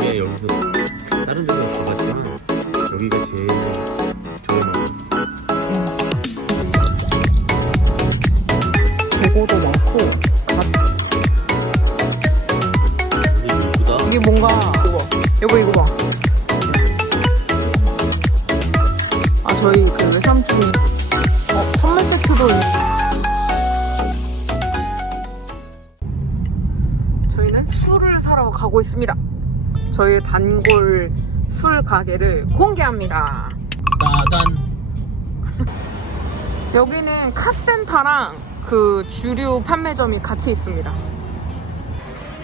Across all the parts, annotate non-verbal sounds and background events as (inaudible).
이게 여기서 다른 데는 가봤지만 여기가 제일 저렴하고 재고도 많고 근데 이쁘다 이게 뭔가 이거 여보 이거 봐. 아 저희 그 외삼촌이 어 선물 세트도 있- 가고 있습니다. 저희 단골 술 가게를 공개합니다. 따단 (laughs) 여기는 카센터랑 그 주류 판매점이 같이 있습니다.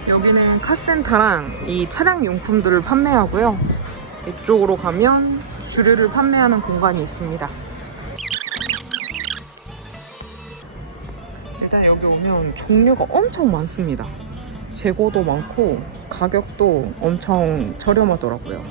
여기는 카센터랑 이 차량 용품들을 판매하고요. 이쪽으로 가면 주류를 판매하는 공간이 있습니다. 일단 여기 오면 종류가 엄청 많습니다. 재고도 많고 가격도 엄청 저렴하더라고요.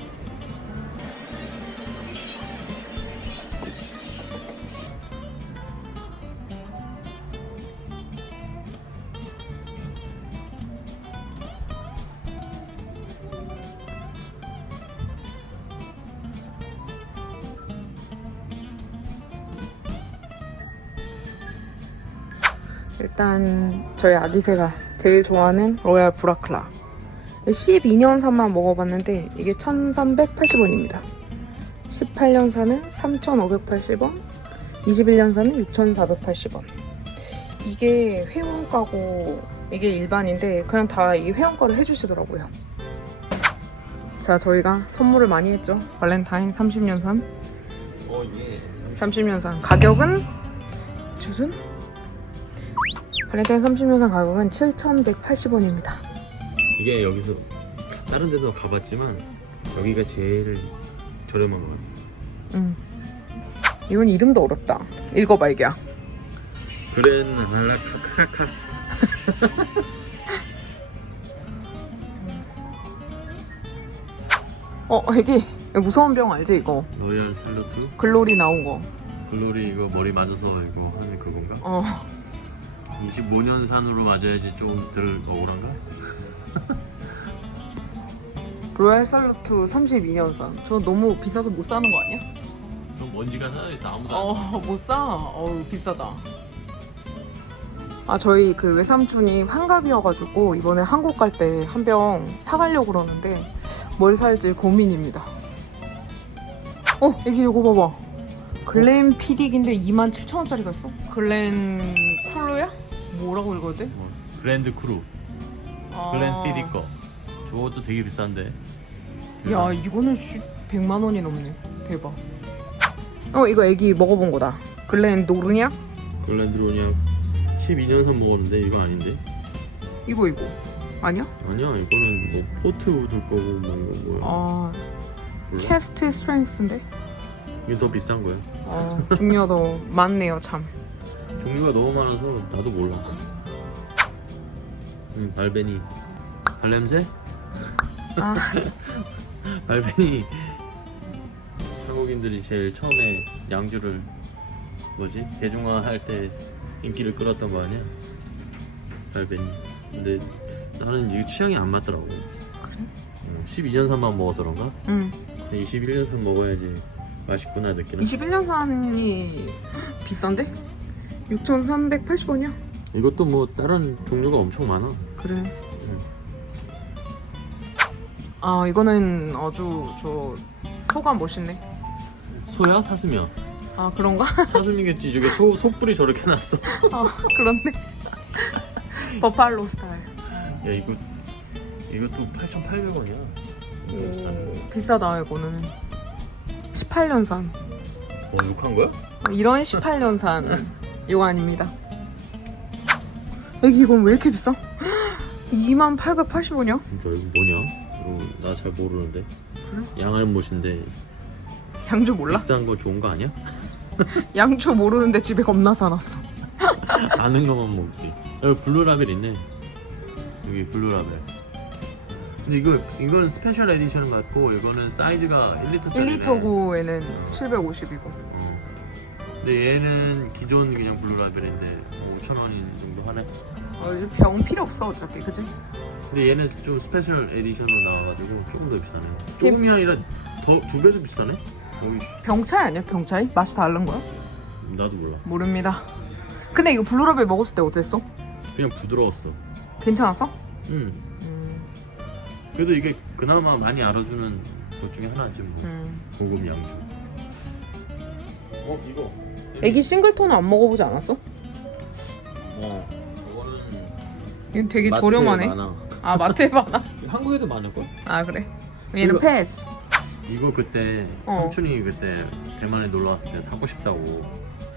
일단 저희 아기새가 제일 좋아하는 로얄 브라클라. 12년산만 먹어봤는데 이게 1380원입니다. 18년산은 3580원 21년산은 6480원. 이게 회원가고 이게 일반인데 그냥 다 이 회원가를 해주시더라고요. 자 저희가 선물을 많이 했죠. 발렌타인 30년산. 어예. 30년산. 가격은? 주순? 발렌타인 30년산 가격은 7,180원입니다. 이게 여기서 다른 데도 가봤지만 여기가 제일 저렴한 것 같아요 음. 이건 이름도 어렵다. 읽어봐 이게. 그랜날라 카카카 (laughs) 어 애기 무서운 병 알지 이거? 로얄 살루트 글로리 나온 거. 글로리 이거 머리 맞아서 이거 하는 그건가? 어 25년 산으로 맞아야지 좀덜 억울한가? (laughs) 로얄 살루트 32년산. 저 너무 비싸서 못 사는 거 아니야? 좀 먼지가 쌓여있어 아무도 안 어 못 사. 어우 비싸다. 아 저희 그 외삼촌이 환갑이어가지고 이번에 한국 갈 때 한 병 사가려고 그러는데 뭘 살지 고민입니다. 어 애기 이거 봐봐. 글렌 피딕인데 27,000원짜리가 있어. 글렌 쿨루야? 뭐라고 읽어야 돼? 뭐, 그랜드 크루 아. 글렌 피디 거 저것도 되게 비싼데 야 이거는 씨, 100만 원이 넘네. 대박. 어 이거 애기 먹어본 거다. 글렌 노르냐? 글렌드로냐 12년 산 먹었는데 이거 아닌데 이거 이거 아니야? 아니야 이거는 뭐 포트우드 거고 뭐 뭐야 아 몰라? 캐스트 스트렝스인데? 이게 더 비싼 거야 어 종류가 더 많네요 참. 종류가 너무 많아서 나도 몰라 음 발베니 발냄새? 아 (laughs) 발베니 한국인들이 제일 처음에 양주를 뭐지 대중화할 때 인기를 끌었던 거 아니야? 발베니. 근데 나는 이게 취향이 안 맞더라고. 그래? 12년 산만 먹어서 그런가? 응. 21년 산 먹어야지 맛있구나 느끼는. 21년 산이 비싼데? 6,380원이야? 이것도 뭐 다른 종류가 엄청 많아. 그래. 아 이거는 아주 저 소가 멋있네. 소야 사슴이야. 아 그런가? (laughs) 사슴이겠지. 저게 소 속불이 저렇게 났어. 아 그렇네. 버팔로 스타일. 야 이거 이것도 8,800원이야. 엄청 비싸네. 비싸다 이거는. 18년산. 어, 욕한 거야? 이런 18년산 (laughs) 이거 아닙니다. 여기 이건 왜 이렇게 비싸? 2880원이야? 진짜 이거 뭐냐? 나 잘 모르는데. 양알못인데 양주 몰라? 비싼 거 좋은 거 아니야? (laughs) 양주 모르는데 집에 겁나 사놨어. (laughs) 아는 것만 먹지. 여기 블루라벨 있네. 여기 블루라벨. 근데 이거 이건 스페셜 에디션 같고 이거는 사이즈가 1리터짜리. 1리터고에는 750이고. 근데 얘는 기존 그냥 블루라벨인데 5천 원이 정도 하네. 어, 이제 병 필요 없어 어차피 그지? 근데 얘는 좀 스페셜 에디션으로 나와가지고 조금 더 비싸네. 조금이 아니라 더 두 배도 비싸네. 어이 병차이 아니야? 병 차이? 맛이 다른 거야? 나도 몰라. 모릅니다. 근데 이거 블루라벨 먹었을 때 어땠어? 그냥 부드러웠어. 괜찮았어? 음. 음, 그래도 이게 그나마 많이 알아주는 것 중에 하나지 뭐. 음. 고급 양주. 어 이거. 애기 싱글톤은 안 먹어보지 않았어? 어. 이거는 이거 되게 마트에 저렴하네. 많아. 아 마트에 많아? (laughs) 한국에도 많을 걸? 아 그래? 얘는 이거- 패스. 이거 그때 어. 삼촌이 그때 대만에 놀러 왔을 때 사고 싶다고.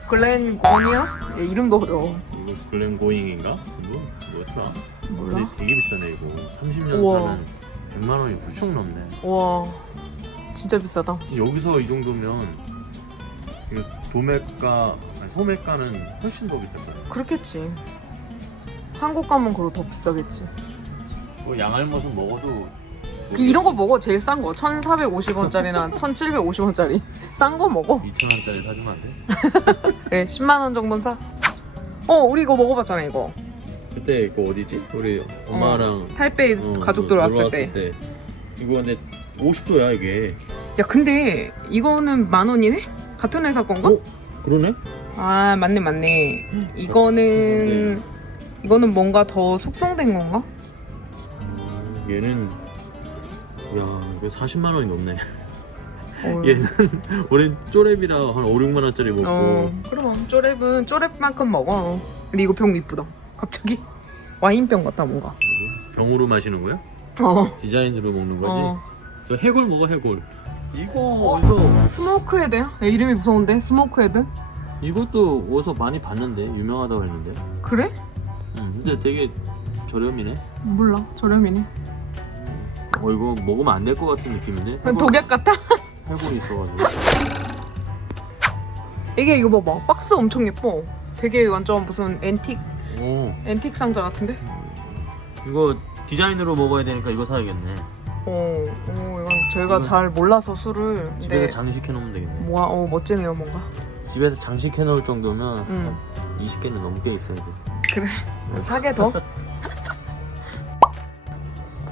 글렌 건이야? 얘 이름도 어려워. 이거 글렌 고잉인가? 이거 뭐였더라? 몰라. 근데 되게 비싸네 이거. 30년 우와. 사면 100만 원이 훌쩍 넘네. 와 진짜 비싸다. 여기서 이 정도면 그 도매가 아니 소매가는 훨씬 더 비쌀 거야. 그렇겠지. 한국 가면 그거 더 비싸겠지. 뭐 양알못은 먹어도 그 이런 거 먹어 제일 싼 거. 1,450원짜리나 1,750원짜리. (laughs) 싼 거 먹어. 2천 원짜리 사주면 안 돼? 그래 10만 원 정도는 사. 어 우리 이거 먹어봤잖아 이거. 그때 이거 어디지? 우리 엄마랑 타이베이 어, 가족들 놀러 왔을 왔을 때. 이거 근데 50도야 이게. 야 근데 이거는 만 원이네? 같은 회사 건가? 어? 그러네? 아 맞네 맞네. 이거는 이거는 뭔가 더 숙성된 건가? 얘는 야 이거 40만 원이 넘네. 어. (laughs) 얘는 우리 쪼렙이라 한 5, 6만 원짜리 먹고 어 그럼 쪼렙은 쪼렙만큼 먹어. 근데 이거 병 이쁘다. 갑자기 (laughs) 와인병 같다 뭔가. 병으로 마시는 거야? 어. 디자인으로 먹는 거지? 어. 저 해골 먹어 해골. 이거 어? 어디서 스모크 헤드야? 야, 이름이 무서운데? 스모크 헤드? 이것도 어디서 많이 봤는데 유명하다고 했는데. 그래? 음, 근데 되게 저렴이네. 몰라 저렴이네. 어 이거 먹으면 안 될 것 같은 느낌인데. 해골, 독약 같다? 해골이 (laughs) 있어가지고. 이게 이거 봐봐 박스 엄청 예뻐. 되게 완전 무슨 앤틱 오 앤틱 상자 같은데? 이거 디자인으로 먹어야 되니까 이거 사야겠네. 어, 어 이건 저희가 이건 잘 몰라서 술을 집에서 근데 장식해 놓으면 되겠네. 뭐야 어 멋지네요 뭔가. 집에서 장식해 놓을 정도면 응 20개는 넘게 있어야 돼. 그래 사게 더. (laughs)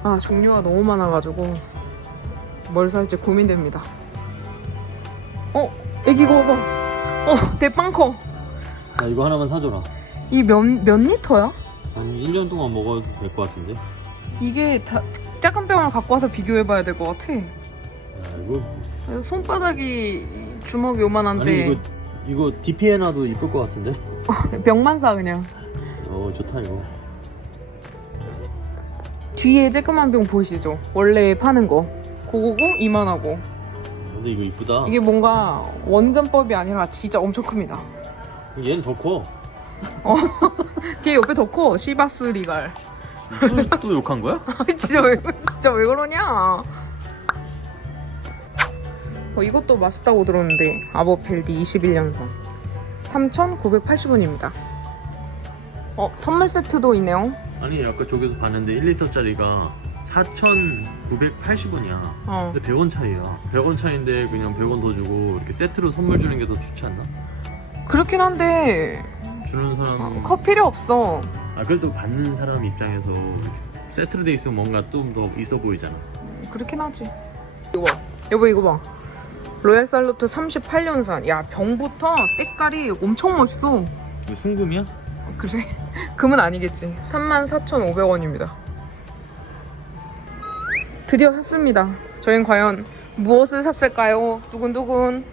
아 종류가 너무 많아가지고 뭘 살지 고민됩니다. 어 애기 이거 봐봐. 어 대빵커. 나 이거 하나만 사줘라. 이몇 몇 리터야? 한 1년 동안 먹어도 될 것 같은데. 야 이게 다 작은 병을 갖고 와서 비교해봐야 될 것 같아. 이거 손바닥이 주먹 요만한데 아니 이거 이거 DP에 놔도 이쁠 것 같은데. (laughs) 병만 사 그냥. 어 좋다 이거. 뒤에 쬐끄만 병 보이시죠? 원래 파는 거. 그거고 이만하고. 근데 이거 이쁘다. 이게 뭔가 원근법이 아니라 진짜 엄청 큽니다. 얘는 더 커. (laughs) 뒤에 옆에 더 커. 시바스 리갈. 또, 또 욕한 거야? (laughs) 진짜 왜 진짜 왜 그러냐? 어, 이것도 맛있다고 들었는데 아버펠디 21년산 3,980원입니다. 어 선물 세트도 있네요. 아니 아까 저기서 봤는데 1리터짜리가 4,980원이야. 어 근데 100원 차이야. 100원 차인데 그냥 100원 더 주고 이렇게 세트로 선물 주는 게 더 좋지 않나? 그렇긴 한데 주는 사람 어, 컵 필요 없어. 아 그래도 받는 사람 입장에서 세트로 돼 있으면 뭔가 좀 더 있어 보이잖아. 그렇긴 하지. 이거 봐. 여보 이거 봐. 로얄 살루트 38년산. 야 병부터 때깔이 엄청 멋있어. 이거 순금이야? 그래? (laughs) 금은 아니겠지. 34,500원입니다. 드디어 샀습니다. 저희는 과연 무엇을 샀을까요? 두근두근.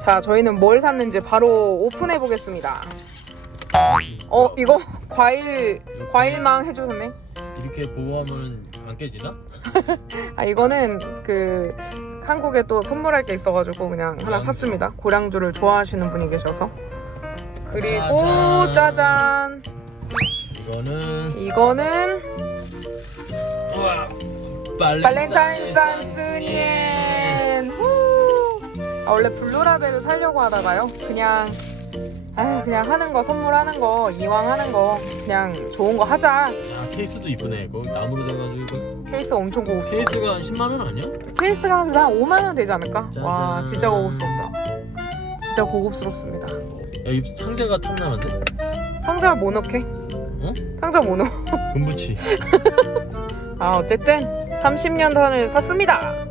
자, 저희는 뭘 샀는지 바로 오픈해 보겠습니다. 어, 이거 (laughs) 과일 과일망 해주셨네. 이렇게 보호하면 안 깨지나? (laughs) 아, 이거는 그 한국에 또 선물할 게 있어가지고 그냥 하나 고량주. 샀습니다. 고량주를 좋아하시는 분이 계셔서. 그리고 짜잔. 짜잔. 이거는 이거는 우와 발렌타인 산스니엔 후! 아, 원래 블루라벨을 사려고 하다가요 그냥 아 그냥 하는 거 선물하는 거 이왕 하는 거 그냥 좋은 거 하자 야 케이스도 이쁘네 이거 나무로 돼가지고 이거 케이스 엄청 고급 케이스가 10만 원 아니야? 케이스가 그냥 5만 원 되지 않을까? 짜잔. 와 진짜 고급스럽다 진짜 고급스럽습니다 야이 상자가 탐나는데? 상자 뭐 넣게? 응? 상자 뭐 넣어? 군부치 (laughs) 아 어쨌든 30년 단을 샀습니다